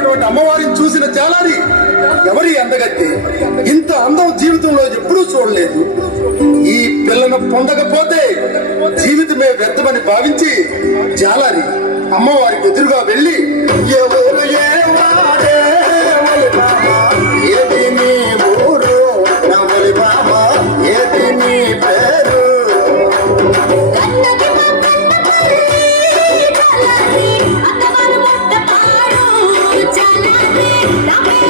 ఉన్నటువంటి అమ్మవారిని చూసిన జాలారి ఎవరి అందగత్తే ఇంత అందం జీవితంలో ఎప్పుడూ చూడలేదు. ఈ పిల్లను పొందకపోతే జీవితమే వ్యర్థమని భావించి జాలారి అమ్మవారికి ఎదురుగా వెళ్ళి, ఎవరు ఏవాడే ఏది నీ ఊరు నవలి బామ ఏది నీ పేరు Thank you.